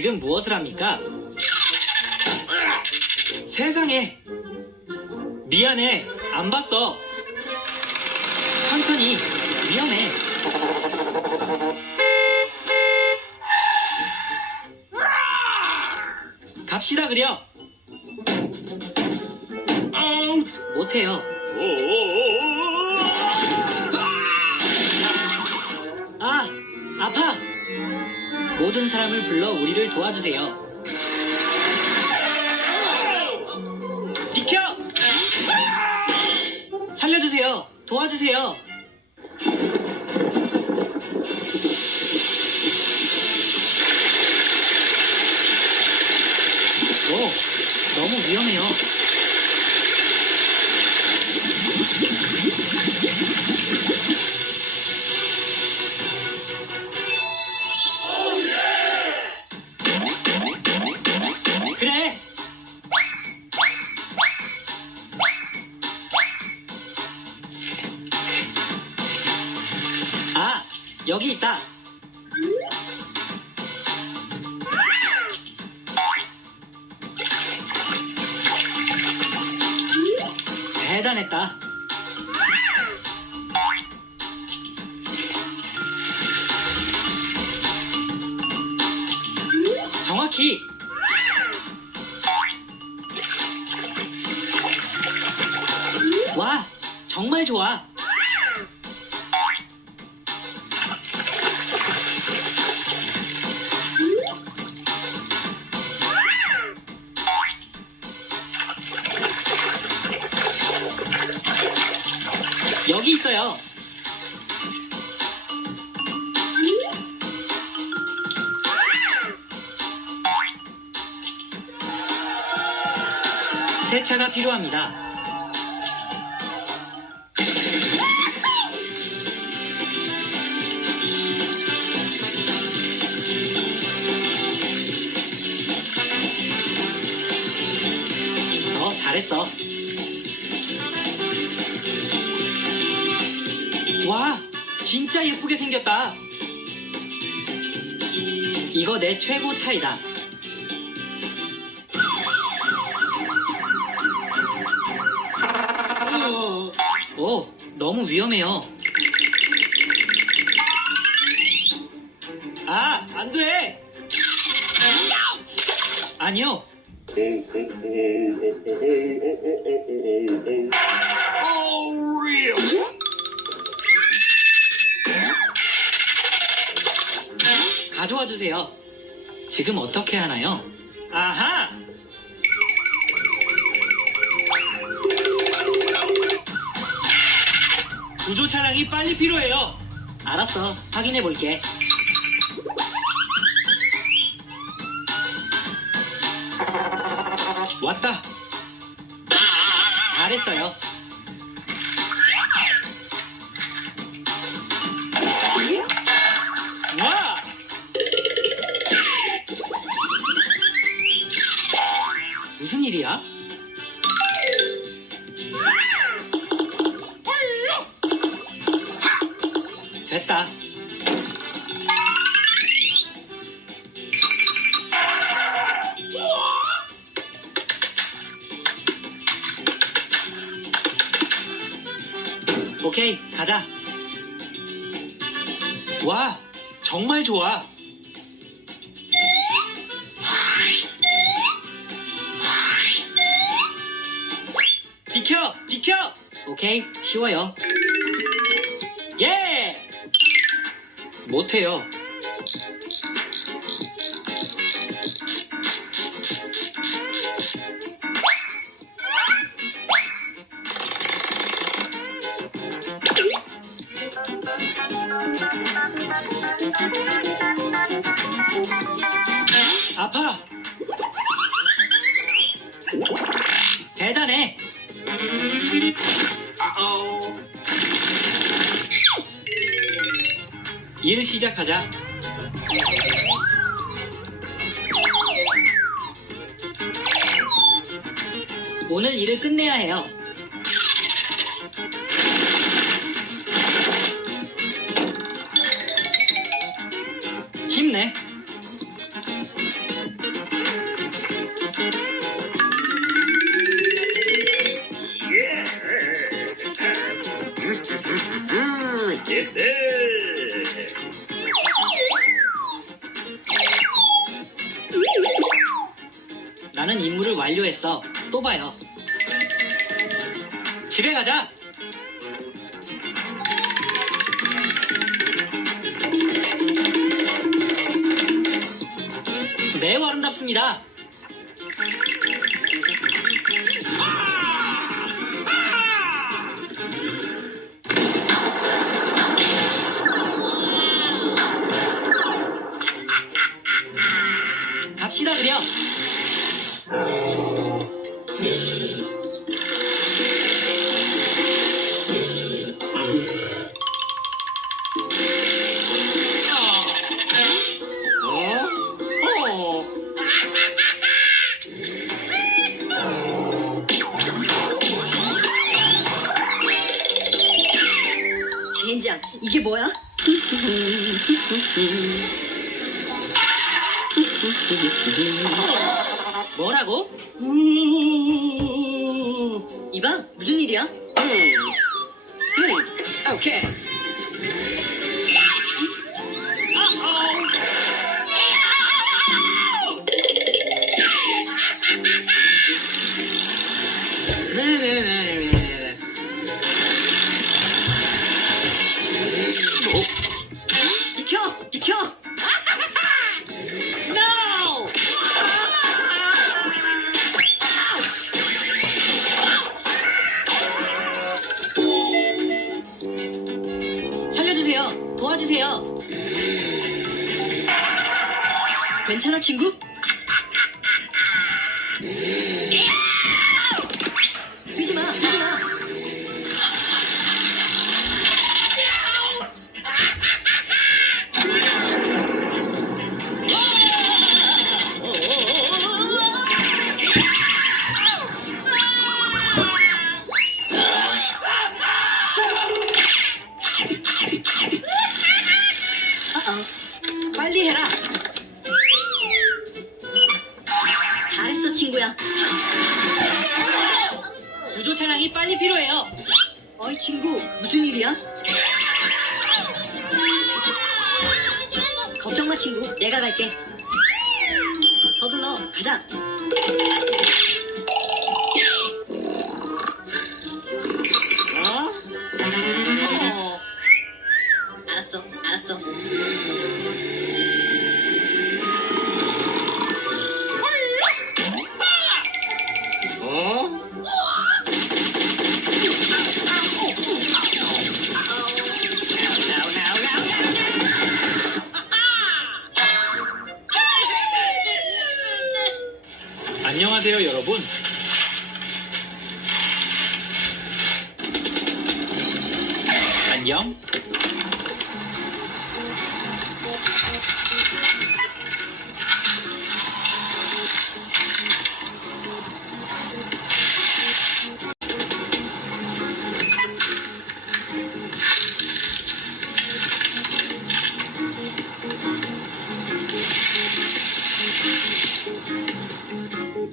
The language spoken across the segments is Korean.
지금 무엇을 합니까? 세상에! 미안해, 안 봤어. 천천히, 위험해. 갑시다 그려. 못해요. 아, 아파. 모든 사람을 불러 우리를 도와주세요. 비켜! 살려주세요. 도와주세요. 오, 너무 위험해요. 그래. 아, 여기 있다. 대단했다. 정확히. 와, 정말 좋아. 여기 있어요. 세차가 필요합니다. 잘했어. 와, 진짜 예쁘게 생겼다. 이거 내 최고 차이다. 오, 너무 위험해요. 아, 안 돼! 아니요. 가져와 주세요. 지금 어떻게 하나요? 아하! 구조 차량이 빨리 필요해요. 알았어, 확인해 볼게. 왔다. 잘했어요. 와! 무슨 일이야? 됐다. 오케이, 가자. 와, 정말 좋아. 비켜, 비켜. 오케이, 쉬워요. 예! 못해요. 아파. 대단해. 일 시작하자. 오늘 일을 끝내야 해요. 힘내. 나는 임무를 완료했어. 또 봐요. 집에 가자. 매우 아름답습니다. 갑시다 그려. 젠장, 이게 뭐야? 뭐라고? 이봐, 무슨 일이야? 오케이. 네네네. 비켜! 비켜! No! 살려주세요. 도와주세요. 괜찮아, 친구? 뛰지 마, 뛰지 마. 빨리 해라. 잘했어, 친구야. 구조 차량이 빨리 필요해요. 어이, 친구, 무슨 일이야? 걱정 마, 친구. 내가 갈게. 서둘러, 가자. 알았어, 알았어. 안녕하세요 여러분. 안녕.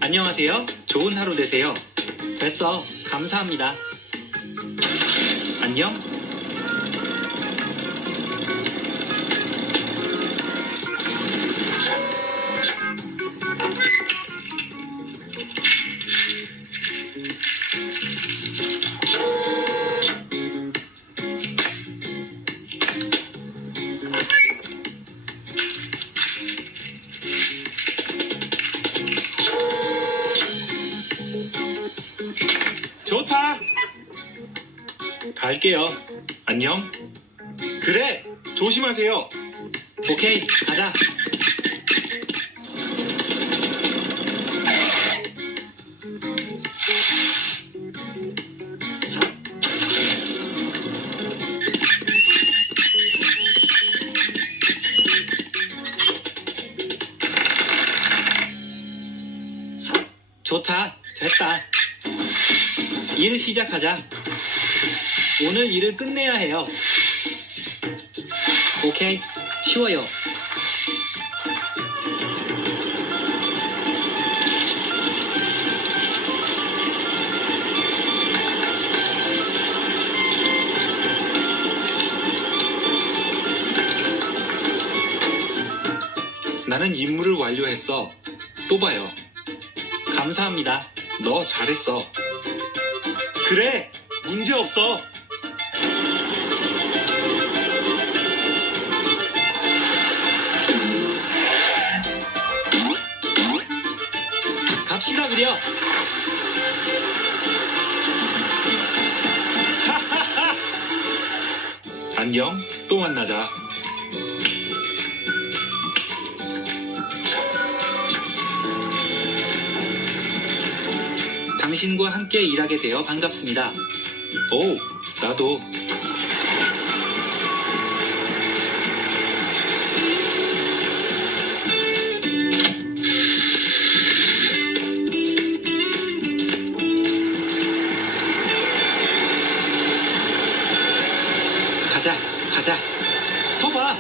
안녕하세요. 좋은 하루 되세요. 됐어. 감사합니다. 안녕. 좋다. 갈게요. 안녕. 그래, 조심하세요. 오케이, 가자. 좋다. 됐다. 일 시작하자. 오늘 일을 끝내야 해요. 오케이. 쉬워요. 나는 임무를 완료했어. 또 봐요. 감사합니다. 너 잘했어. 그래, 문제 없어. 갑시다 그려. 안녕, 또 만나자. 당신과 함께 일하게 되어 반갑습니다. 오, 나도. 가자, 가자. 서봐.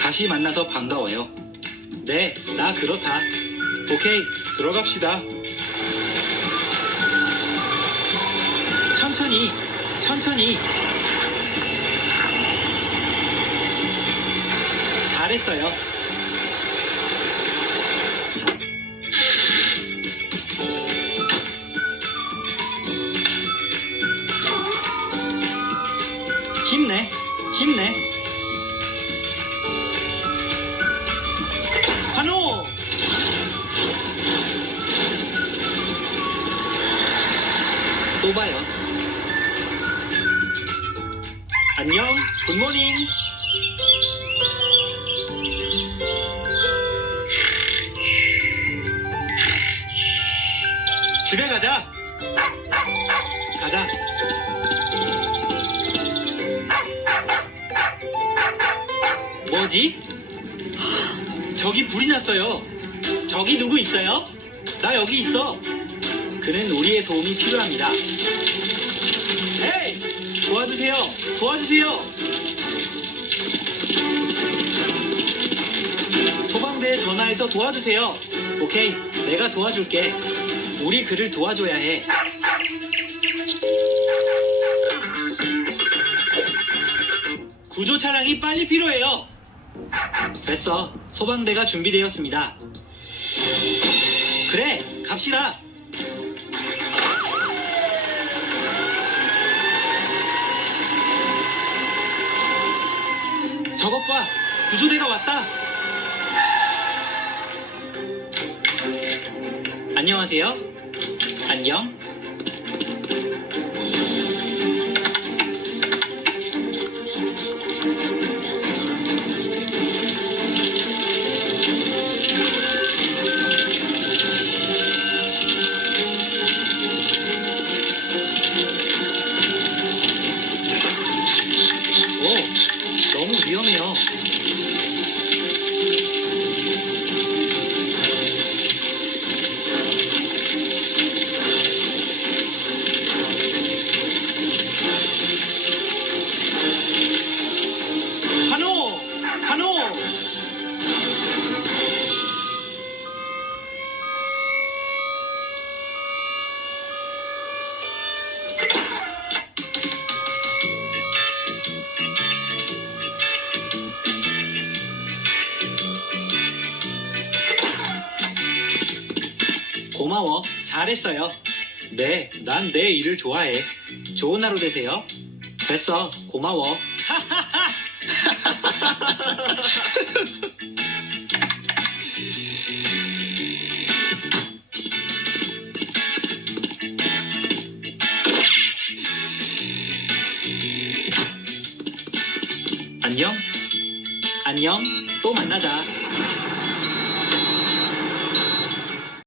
다시 만나서 반가워요. 네, 나 그렇다. 오케이, 들어갑시다. 천천히, 천천히. 잘했어요. 힘내, 힘내. 환호! 또 봐요. 안녕, 굿모닝. 집에 가자. 가자. 뭐지? 저기 불이 났어요. 저기 누구 있어요? 나 여기 있어. 그는 우리의 도움이 필요합니다. 에이! 도와주세요. 도와주세요. 소방대에 전화해서 도와주세요. 오케이, 내가 도와줄게. 우리 그를 도와줘야 해. 구조 차량이 빨리 필요해요. 됐어. 소방대가 준비되었습니다. 그래, 갑시다. 저것 봐. 구조대가 왔다. 안녕하세요. 안녕. 오, 너무 위험해요. 환호! 환호! 고마워. 잘했어요. 네, 난 내 일을 좋아해. 좋은 하루 되세요. 됐어. 고마워. 안녕. 안녕. 또 만나자.